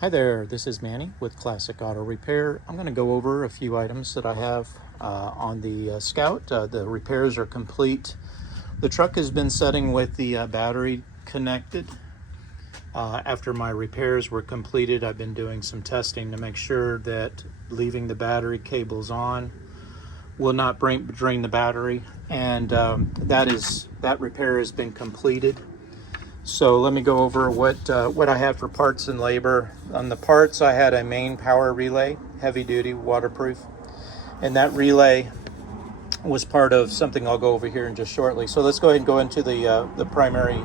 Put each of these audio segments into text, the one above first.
Hi there, this is Manny with Classic Auto Repair. I'm going to go over a few items that I have on the Scout. The repairs are complete. The truck has been setting with the battery connected. After my repairs were completed, I've been doing some testing to make sure that leaving the battery cables on will not drain the battery, and that repair has been completed. So let me go over what I had for parts and labor. On the parts, I had a main power relay, heavy duty, waterproof, and that relay was part of something I'll go over here in just shortly. So let's go ahead and go into the primary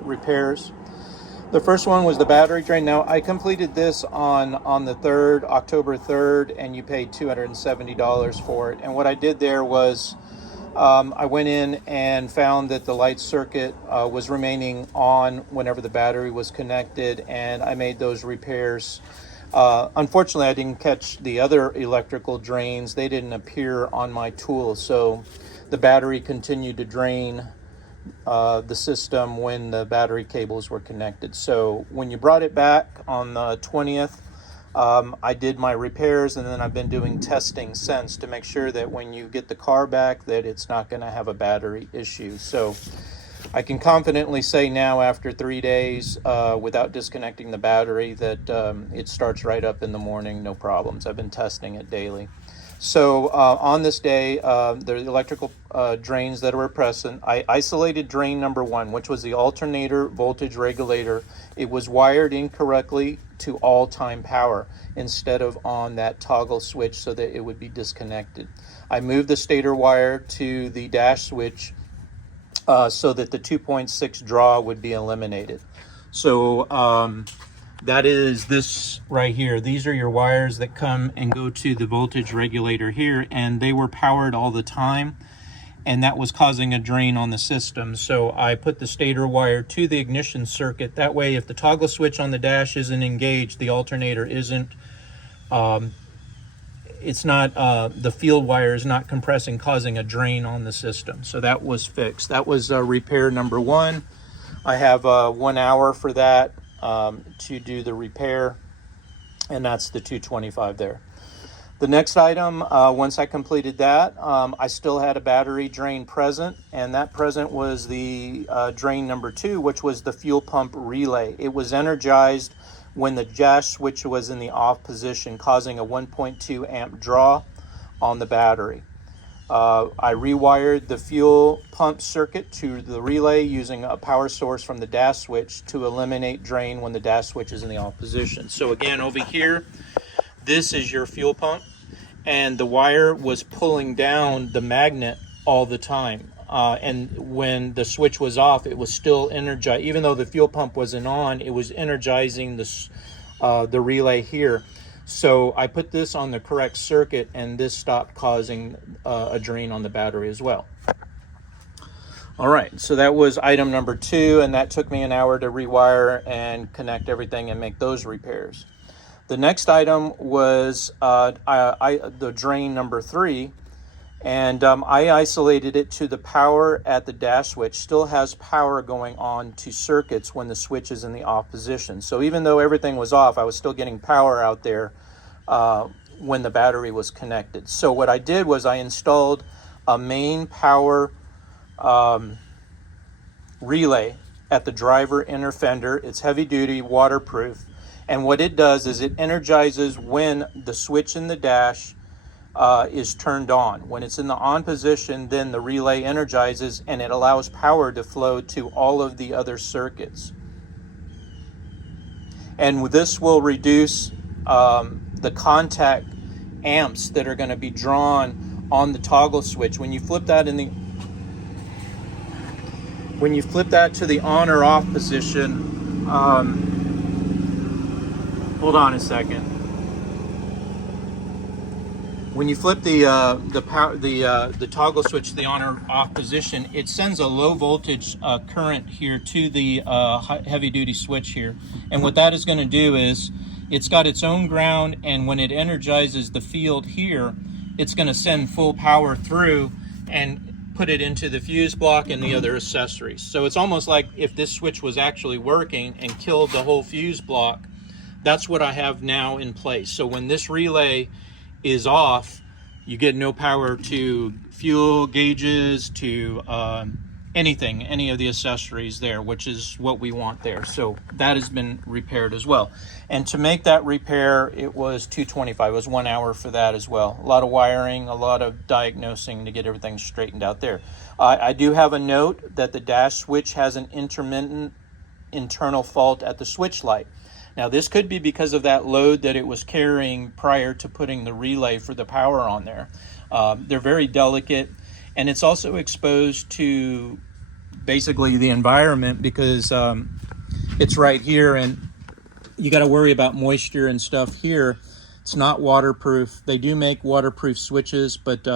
repairs. The first one was the battery drain. Now I completed this on the 3rd, October 3rd, and you paid $270 for it. And what I did there was I went in and found that the light circuit was remaining on whenever the battery was connected, and I made those repairs. Unfortunately, I didn't catch the other electrical drains. They didn't appear on my tool, so the battery continued to drain the system when the battery cables were connected. So when you brought it back on the 20th, I did my repairs, and then I've been doing testing since to make sure that when you get the car back that it's not going to have a battery issue. So I can confidently say now, after 3 days without disconnecting the battery, that it starts right up in the morning, no problems. I've been testing it daily. So on this day, the electrical drains that were present, I isolated drain number 1, which was the alternator voltage regulator. It was wired incorrectly to all-time power instead of on that toggle switch so that it would be disconnected. I moved the stator wire to the dash switch so that the 2.6 draw would be eliminated. So that is this right here. These are your wires that come and go to the voltage regulator here, and they were powered all the time, and that was causing a drain on the system. So I put the stator wire to the ignition circuit. That way, if the toggle switch on the dash isn't engaged, the alternator isn't, it's not, the field wire is not compressing, causing a drain on the system. So that was fixed. That was repair number 1. I have 1 hour for that to do the repair, and that's the $225 there. The next item, once I completed that, I still had a battery drain present, and that present was the drain number 2, which was the fuel pump relay. It was energized when the dash switch was in the off position, causing a 1.2 amp draw on the battery. I rewired the fuel pump circuit to the relay using a power source from the dash switch to eliminate drain when the dash switch is in the off position. So again, over here, this is your fuel pump, and the wire was pulling down the magnet all the time. And when the switch was off, it was still energized. Even though the fuel pump wasn't on, it was energizing the relay here. So I put this on the correct circuit, and this stopped causing a drain on the battery as well. All right, so that was item number 2, and that took me an hour to rewire and connect everything and make those repairs. The next item was the drain number 3, and I isolated it to the power at the dash switch. Still has power going on to circuits when the switch is in the off position. So even though everything was off, I was still getting power out there when the battery was connected. So what I did was I installed a main power relay at the driver inner fender. It's heavy duty, waterproof, and what it does is it energizes when the switch in the dash is turned on. When it's in the on position, then the relay energizes, and it allows power to flow to all of the other circuits. And this will reduce the contact amps that are going to be drawn on the toggle switch. When you flip that to the on or off position, hold on a second. When you flip the toggle switch to the on or off position, it sends a low voltage current here to the heavy duty switch here. And what that is going to do is it's got its own ground, and when it energizes the field here, it's going to send full power through and put it into the fuse block and the other accessories. So it's almost like if this switch was actually working and killed the whole fuse block, That's what I have now in place. So when this relay is off, you get no power to fuel gauges, to anything, any of the accessories there, which is what we want there. So that has been repaired as well. And to make that repair, it was $225. It was 1 hour for that as well. A lot of wiring, a lot of diagnosing to get everything straightened out there. I do have a note that the dash switch has an intermittent internal fault at the switch light. Now this could be because of that load that it was carrying prior to putting the relay for the power on there. They're very delicate, and it's also exposed to basically the environment because it's right here, and you got to worry about moisture and stuff here. It's not waterproof. They do make waterproof switches, but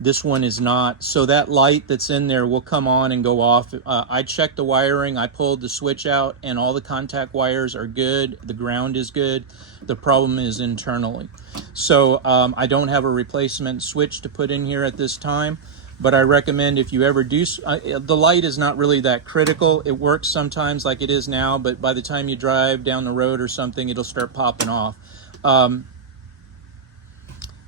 this one is not. So that light that's in there will come on and go off. I checked the wiring. I pulled the switch out, and all the contact wires are good. The ground is good. The problem is internally. So I don't have a replacement switch to put in here at this time, but I recommend if you ever do, the light is not really that critical. It works sometimes like it is now, but by the time you drive down the road or something, it'll start popping off.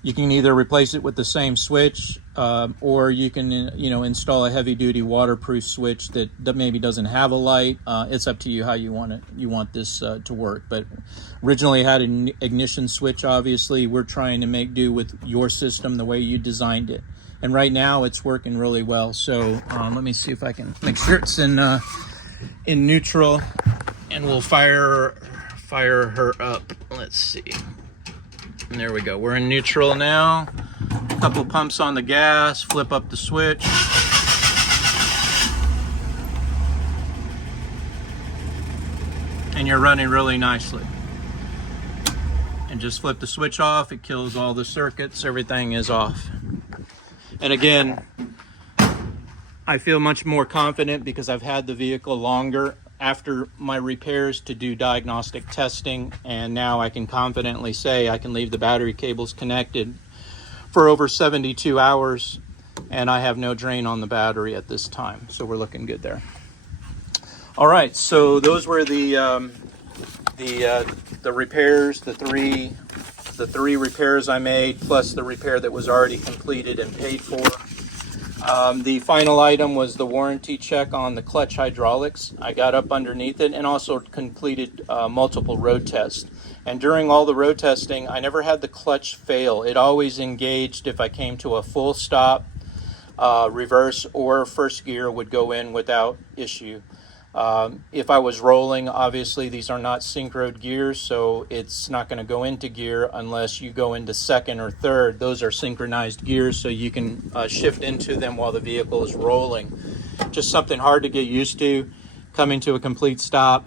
You can either replace it with the same switch, or you can, install a heavy-duty waterproof switch that maybe doesn't have a light. It's up to you how you want this to work. But originally it had an ignition switch. Obviously, we're trying to make do with your system the way you designed it. And right now, it's working really well. So let me see if I can make sure it's in neutral, and we'll fire her up. Let's see. And there we go. We're in neutral now. A couple pumps on the gas, flip up the switch. And you're running really nicely. And just flip the switch off. It kills all the circuits. Everything is off. And again, I feel much more confident because I've had the vehicle longer after my repairs to do diagnostic testing, and now I can confidently say I can leave the battery cables connected for over 72 hours and I have no drain on the battery at this time. So we're looking good there. All right, so those were the repairs, the three repairs I made, plus the repair that was already completed and paid for. The final item was the warranty check on the clutch hydraulics. I got up underneath it and also completed multiple road tests. And during all the road testing, I never had the clutch fail. It always engaged if I came to a full stop, reverse or first gear would go in without issue. If I was rolling, obviously these are not synchroed gears, so it's not going to go into gear unless you go into second or third. Those are synchronized gears, so you can shift into them while the vehicle is rolling. Just something hard to get used to, coming to a complete stop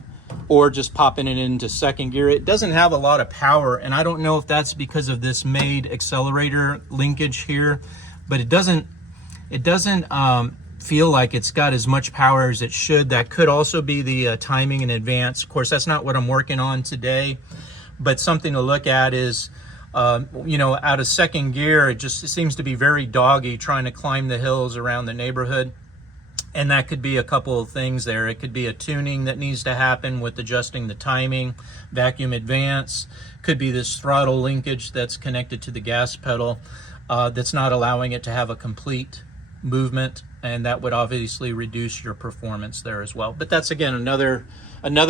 or just popping it into second gear. It doesn't have a lot of power, and I don't know if that's because of this made accelerator linkage here, but it doesn't feel like it's got as much power as it should. That could also be the timing in advance. Of course, that's not what I'm working on today, but something to look at is, out of second gear, it seems to be very doggy trying to climb the hills around the neighborhood. And that could be a couple of things there. It could be a tuning that needs to happen with adjusting the timing, vacuum advance. Could be this throttle linkage that's connected to the gas pedal that's not allowing it to have a complete movement, and that would obviously reduce your performance there as well. But that's, again, another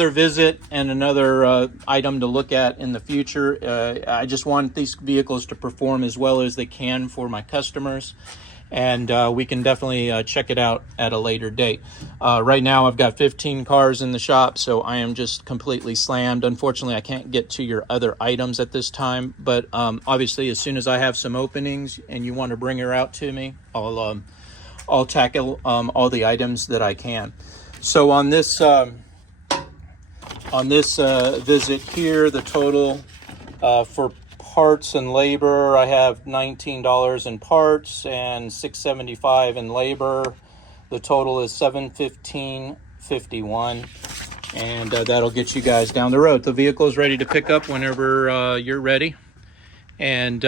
visit and another item to look at in the future. I just want these vehicles to perform as well as they can for my customers, and we can definitely check it out at a later date. Right now I've got 15 cars in the shop, so I am just completely slammed. Unfortunately, I can't get to your other items at this time, but obviously as soon as I have some openings and you want to bring her out to me, I'll tackle all the items that I can. So on this visit here, the total for parts and labor, I have $19 in parts and $6.75 in labor. The total is $715.51, and that'll get you guys down the road. The vehicle is ready to pick up whenever you're ready. And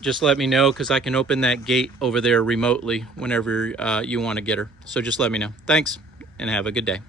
just let me know, because I can open that gate over there remotely whenever you want to get her. So just let me know. Thanks, and have a good day.